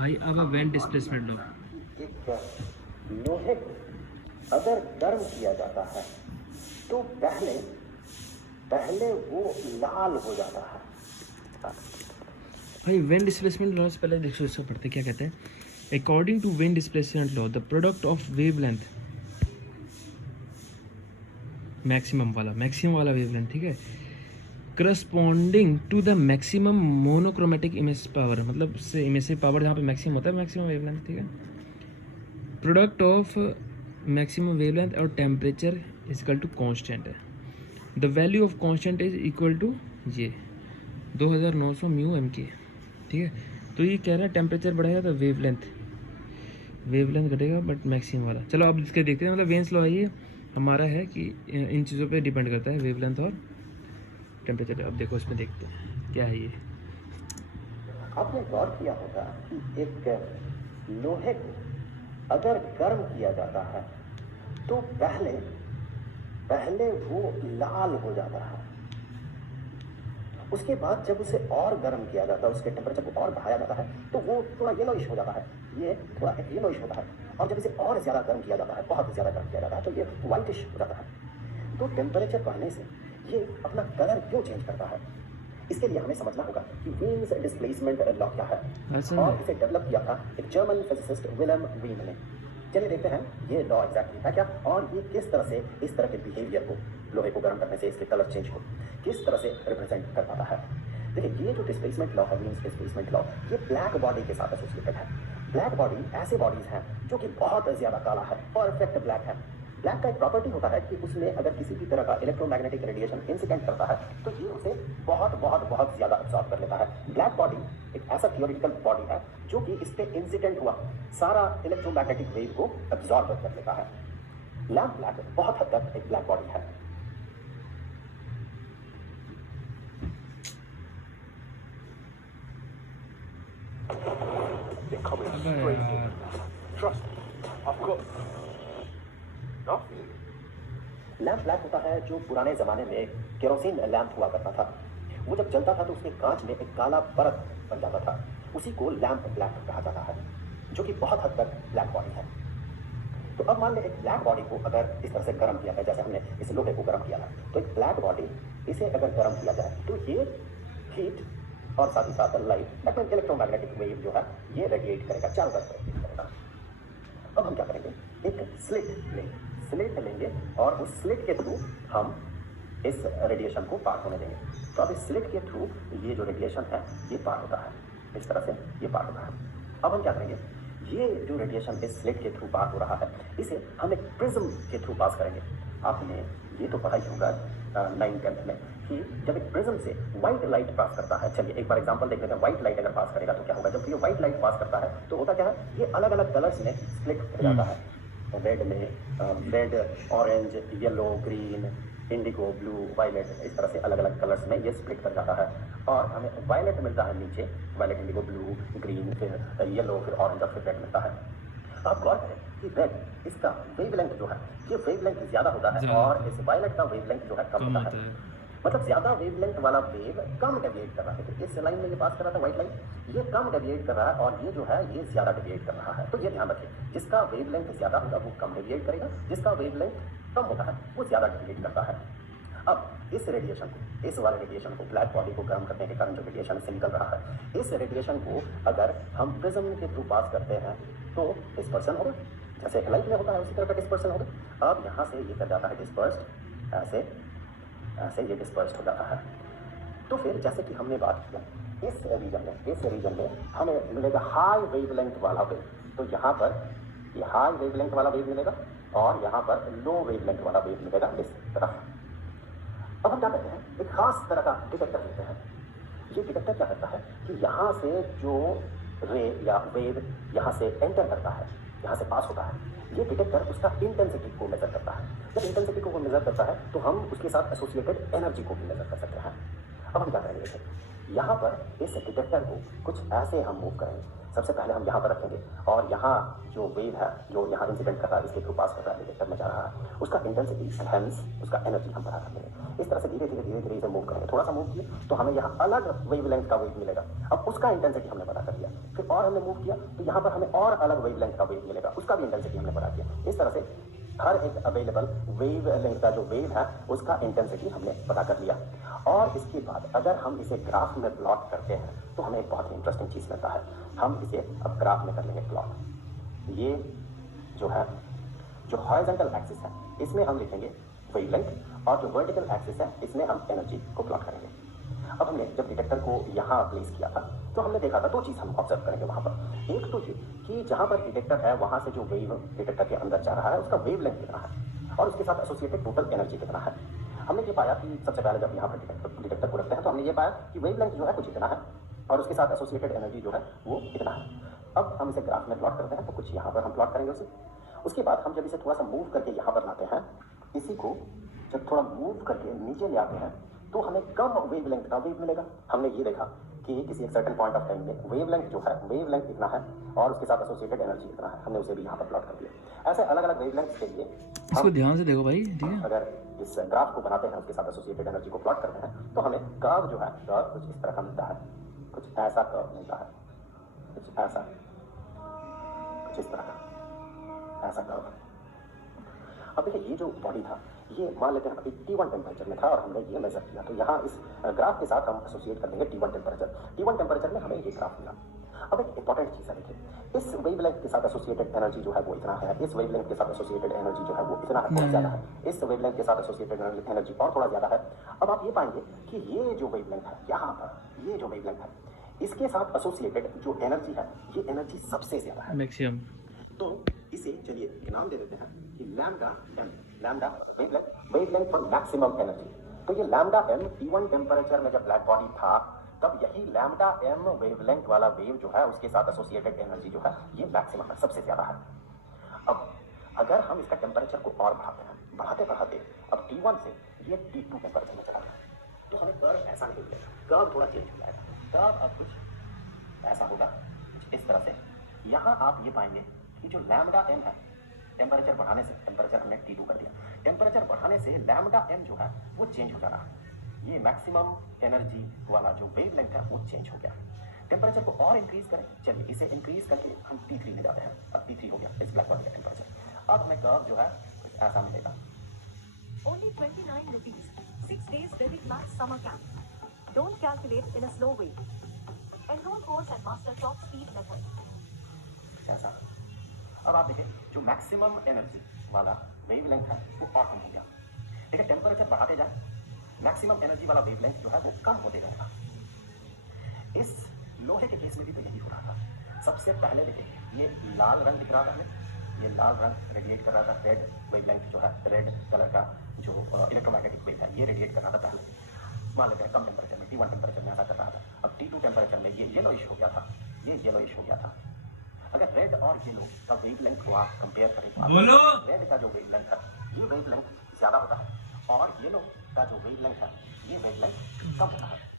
भाई अब when displacement लो। एक लोहे को अगर गर्म किया जाता है तो पहले पहले वो लाल हो जाता है। भाई वेन डिस्प्लेसमेंट लॉ से पहले देखो इसको पढ़ते क्या कहते हैं। According to Wien displacement law the product of wavelength, maximum वाला वेवलेंथ, ठीक है, corresponding to the maximum monochromatic image power, मतलब से इमेज पावर जहाँ पे मैक्सिमम होता है, मैक्सिमम वेवलेंथ, ठीक है, प्रोडक्ट ऑफ मैक्सिमम वेवलेंथ और temperature is equal to constant है। The value of constant is equal to ये 2900 म्यू एम के, ठीक है। तो ये कह रहा है टेम्परेचर बढ़ेगा तो वेवलेंथ घटेगा बट मैक्सिमम वाला। चलो अब इसके देखते हैं, मतलब वेन्स लॉ है ये हमारा है कि इन चीज़ों पे डिपेंड करता है, वेवलेंथ और टेम्परेचर। अब देखो इसमें देखते हैं क्या है ये। आपने गौर किया होगा कि एक लोहे को अगर गर्म किया जाता है तो पहले पहले वो लाल हो जाता है, उसके बाद जब उसे और गर्म किया जाता है, उसके टेम्परेचर को और बढ़ाया जाता है तो वो थोड़ा येलोइश हो जाता है, ये थोड़ा येलोइश होता है। और जब इसे और ज़्यादा गर्म किया जाता है, बहुत ज़्यादा गर्म किया जाता है, तो ये व्हाइटिश हो जाता है। तो टेम्परेचर बढ़ने से ये अपना कलर क्यों चेंज करता है, इसके लिए हमें समझना होगा कि वीन्स डिस्प्लेसमेंट लॉ क्या है। और इसे डेवलप किया था एक जर्मन फिजिसिस्ट विलेम वीन ने। चलिए देखते हैं ये लॉ एग्जैक्टली है क्या, और ये किस तरह से इस तरह के बिहेवियर को, लोहे को गर्म करने से इसके कलर चेंज को किस तरह से रिप्रेजेंट कर पाता है। देखिए ये जो डिस्प्लेसमेंट लॉ है, वीन्स डिस्प्लेसमेंट लॉ, ये ब्लैक बॉडी के साथ एसोसिएटेड है। ब्लैक बॉडी ऐसे बॉडीज हैं जो कि बहुत ज़्यादा काला है, परफेक्ट ब्लैक है। ब्लैक का एक प्रॉपर्टी होता है कि उसमें अगर किसी भी तरह का इलेक्ट्रोमैग्नेटिक रेडिएशन इंसिडेंट करता है तो ये उसे बहुत बहुत बहुत ज़्यादा अब्सॉर्ब कर लेता है। ब्लैक बॉडी एक ऐसा थियोरिटिकल बॉडी है जो कि इस पे इंसिडेंट हुआ सारा इलेक्ट्रोमैग्नेटिक वेव को अब्सॉर्ब कर लेता है। लैम्प ब्लैक बहुत हद तक एक ब्लैक बॉडी है। लैम्प ब्लैक होता है जो पुराने जमाने में केरोसिन लैम्प हुआ करता था। वो जब जलता था तो उसके कांच में एक काला परत बन जाता था, उसी को लैम्प ब्लैक कहा जाता है, जो कि बहुत हद तक ब्लैक बॉडी है। तो अब मान लें एक ब्लैक बॉडी को अगर इस तरह से गर्म किया जाए, जैसे हमने इस लोहे को गर्म किया था, तो एक ब्लैक बॉडी इसे अगर गर्म किया जाए तो ये हीट और साथ ही साथ लाइट, इलेक्ट्रोमैग्नेटिक वेव जो है ये रेडिएट करेगा, चारों तरफ रेडिएट करेगा। अब हम क्या करेंगे, एक स्लिट लेंगे और उस स्लिट के थ्रू हम इस रेडिएशन को पार होने देंगे। तो अब इस स्लिट के थ्रू ये जो रेडिएशन है ये पार होता है, इस तरह से ये पार होता है। अब हम क्या करेंगे, ये जो रेडिएशन इस स्लिट के थ्रू पार हो रहा है इसे हम एक प्रिज्म के थ्रू पास करेंगे। आपने ये तो पढ़ा ही होगा 9th-10th में कि जब एक प्रिज्म से व्हाइट लाइट पास करता है, चलिए एक बार एग्जांपल देख लेते हैं। व्हाइट लाइट अगर पास करेगा तो क्या होगा, जब ये व्हाइट लाइट पास करता है तो होता क्या है, ये अलग अलग कलर्स में स्प्लिट कर जाता है। रेड में red, orange, yellow, green, indigo, blue, violet, इस तरह से अलग अलग कलर्स में ये स्प्लिट कर जाता है और हमें वायलेट मिलता है नीचे, वायलेट, इंडिगो, ब्लू, ग्रीन, फिर येलो, फिर ऑरेंज और फिर रेड मिलता है। आप गौर करें कि रेड इसका वेवलेंथ जो है ये वेवलेंथ ज़्यादा होता है और इस वायलेट का वेवलेंथ जो है कम होता है। मतलब ज़्यादा वेवलेंथ वाला वेव कम डेविएट कर रहा है। तो इस लाइन में ये पास कर रहा था व्हाइट लाइन, ये कम डेविएट कर रहा है और ये जो है ये ज़्यादा डेविएट कर रहा है। तो ये ध्यान रखिए, जिसका वेवलेंथ ज़्यादा होगा वो कम डेविएट करेगा, जिसका वेवलेंथ कम होता है वो ज़्यादा डेविएट करता है। अब इस रेडिएशन को, इस वाले रेडिएशन को, ब्लैक बॉडी को गर्म करने के कारण जो रेडिएशन से निकल रहा है, इस रेडिएशन को अगर हम प्रिज्म के थ्रू पास करते हैं तो डिस्पर्सन होगा, जैसे लाइट में होता है उसी तरह का डिस्पर्सन होगा। अब यहाँ से ये कर जाता है डिस्पर्स्ड, ऐसे ऐसे ये डिस्पर्स्ड हो जाता है। तो फिर जैसे कि हमने बात किया इस रीजन में हमें मिलेगा हाई वेवलेंथ वाला वेव। तो यहाँ पर ये हाई वेवलेंथ वाला वेव मिलेगा और यहाँ पर लो वेवलेंथ वाला वेव मिलेगा इस तरफ। अब हम क्या करते हैं, एक खास तरह का डिटेक्टर लेते हैं। ये डिटेक्टर क्या करता है कि यहाँ से जो रे या वेव यहाँ से एंटर करता है, यहाँ से पास होता है, ये डिटेक्टर उसका इंटेंसिटी को मेजर करता है। जब इंटेंसिटी को वो मेजर करता है तो हम उसके साथ एसोसिएटेड एनर्जी को भी मेजर कर सकते हैं। अब हम क्या करेंगे, यहाँ पर इस डिटेक्टर को कुछ ऐसे हम मूव करेंगे सबसे पहले हम यहाँ पर रखेंगे और यहाँ जो वेव है जो यहाँ इंसिडेंट कर रहा है इसके थ्रू पास कर रहा है डिटेक्टर में जा रहा है उसका इंटेंसिटी हेंस उसका एनर्जी हम बढ़ा कर देंगे। इस तरह से धीरे धीरे इसे मूव करेंगे। थोड़ा सा मूव किया तो हमें यहाँ अलग वेवलेंथ का वेव मिलेगा। अब उसका इंटेंसिटी हमने पता कर लिया। फिर और हमने मूव किया तो यहाँ पर हमें और अलग वेवलेंथ का वेव मिलेगा, उसका भी इंटेंसिटी हमने बढ़ा दिया। इस तरह से हर एक अवेलेबल वेवलेंथ का जो वेव है उसका इंटेंसिटी हमने पता कर लिया। और इसके बाद अगर हम इसे ग्राफ में प्लॉट करते हैं तो हमें एक बहुत ही इंटरेस्टिंग चीज़ मिलता है। हम इसे अब ग्राफ में कर लेंगे प्लॉट। ये जो है जो हॉरिजॉन्टल एक्सिस है इसमें हम लिखेंगे वेवलेंथ और जो वर्टिकल एक्सिस है इसमें हम एनर्जी को प्लॉट करेंगे। अब हमने जब डिटेक्टर को यहाँ प्लेस किया था तो हमने देखा था दो चीज़ हम ऑब्जर्व करेंगे वहाँ पर। एक तो ये कि जहाँ पर डिटेक्टर है वहाँ से जो वेव डिटेक्टर के अंदर जा रहा है उसका वेवलेंथ कितना है और उसके साथ एसोसिएटेड टोटल एनर्जी कितना है। हमने ये पाया कि सबसे पहले जब यहाँ पर डिटेक्टर को रखते हैं तो हमने ये पाया कि वेवलेंथ जो है कुछ इतना है और उसके साथ एसोसिएटेड एनर्जी जो है वो इतना है। अब हम इसे ग्राफ में प्लॉट करते हैं तो कुछ यहाँ पर हम प्लॉट करेंगे उसे। उसके बाद हम जब इसे थोड़ा सा मूव करके यहाँ पर लाते हैं, इसी को जब थोड़ा मूव करके नीचे ले आते हैं तो हमें कम वेवलेंथ का वेव मिलेगा। हमने ये देखा कि किसी एक सर्टेन पॉइंट ऑफ टाइम में वेवलेंथ जो है वेवलेंथ इतना है और उसके साथ एसोसिएटेड एनर्जी इतना है। हमने उसे भी यहाँ पर प्लॉट कर दिया। ऐसे अलग अलग वेवलेंथ के लिए इसको ध्यान से देखो भाई, ठीक है। अगर इस ग्राफ को बनाते हैं उसके साथ एसोसिएटेड एनर्जी को प्लॉट करते हैं तो हमें कर्व जो है कर्व कुछ इस तरह का मिलता है, कुछ ऐसा कर्व मिलता है, कुछ ऐसा, कुछ इस तरह का ऐसा कर्व। अब देखिए ये जो बॉडी था ये मान लेते हैं अभी T1 टेम्परेचर में था और हमने ये मेजर किया तो यहाँ इस ग्राफ के साथ हम एसोसिएट कर देंगे T1 टेम्परेचर। T1 टेम्परेचर में हमें ये ग्राफ मिला। अब एक इंपॉर्टेंट चीज़ है, देखिए इस वेवलेंथ के साथ एसोसिएटेड एनर्जी जो है वो इतना है, इस वेवलेंथ के साथ एसोसिएटेड एनर्जी जो है वो इतना है, थोड़ा ज़्यादा है, इस वेवलेंथ के साथ एसोसिएटेड एनर्जी और थोड़ा ज़्यादा है। अब आप ये पाएंगे कि ये जो वेवलेंथ है यहाँ पर ये जो वेवलेंथ है इसके साथ एसोसिएटेड जो एनर्जी है ये एनर्जी सबसे ज़्यादा है, मैक्सिमम। तो इसे चलिए एक नाम दे देते हैं कि lambda M, lambda wavelength for maximum energy. तो ये लैम्डा एम T1 टेम्परेचर में जब ब्लैक बॉडी था तब यही लैम्डा एम वेवलेंथ वाला वेव जो है उसके साथ एसोसिएटेड एनर्जी जो है ये मैक्सिमम है, सबसे ज्यादा है। अब अगर हम इसका टेम्परेचर को और बढ़ाते हैं, बढ़ाते बढ़ाते अब T1 से ये T2 टेम्परेचर में चला गया तो हमें कर्व ऐसा नहीं मिलेगा, कर्व थोड़ा चेंज हो जाएगा। कर्व अब कुछ ऐसा होगा, कुछ इस तरह से। यहाँ आप ये पाएंगे कि जो लैम्डा एम है टेम्परेचर बढ़ाने से, टेम्परेचर हमने T2 कर दिया, टेम्परेचर बढ़ाने से लैम्डा एम जो है वो चेंज हो जा रहा है। ये मैक्सिमम एनर्जी वाला जो वेवलेंथ है वो चेंज हो गया। टेम्परेचर को और इंक्रीज करें, चलिए इसे इंक्रीज करके हम T3 में जाते हैं। अब T3 हो गया इस ब्लैक बॉडी का टेम्परेचर। अब हमें कर्व जो है ऐसा मिलेगा। Only 29 rupees, 6 days Vedic Math Summer Camp. Don't calculate in a slow way. Enroll course and master top speed method. ऐसा। अब आप देखें जो मैक्सिमम एनर्जी वाला वेवलेंथ है वो और कम हो गया। देखिए टेम्परेचर बढ़ाते जाए मैक्सिमम एनर्जी वाला वेवलेंथ जो है वो कम होते जाएगा। इस लोहे के केस में भी तो यही हो रहा था। सबसे पहले देखिए ये लाल रंग दिख रहा था हमें, ये लाल रंग रेडिएट कर रहा था, रेड वेवलेंथ जो है रेड कलर का जो इलेक्ट्रोमैग्नेटिक वेव है ये रेडिएट कर रहा था पहले। मान लेते हैं कम टेम्परेचर में T1 टेम्परेचर में ऐसा कर रहा था। अब T2 टेम्परेचर में ये येलोइश हो गया था, ये येलोइश हो गया था। अगर रेड और येलो का वेवलेंथ को आप कंपेयर करें तो रेड का जो वेवलेंथ है ये वेवलेंथ ज़्यादा होता है और येलो का जो वेवलेंथ है ये वेवलेंथ कम होता है।